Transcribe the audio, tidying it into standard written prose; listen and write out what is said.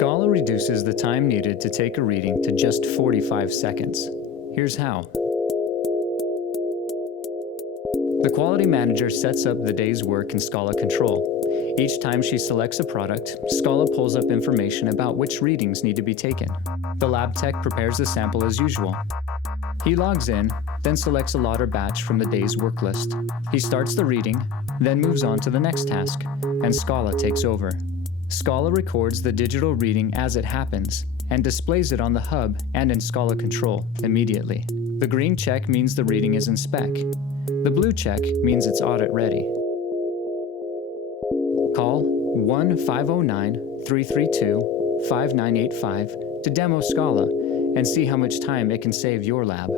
SKALA reduces the time needed to take a reading to just 45 seconds. Here's how. The quality manager sets up the day's work in SKALA Control. Each time she selects a product, SKALA pulls up information about which readings need to be taken. The lab tech prepares the sample as usual. He logs in, then selects a lot or batch from the day's work list. He starts the reading, then moves on to the next task, and SKALA takes over. SKALA records the digital reading as it happens and displays it on the hub and in SKALA Control immediately. The green check means the reading is in spec. The blue check means it's audit ready. Call 1-509-332-5985 to demo SKALA and see how much time it can save your lab.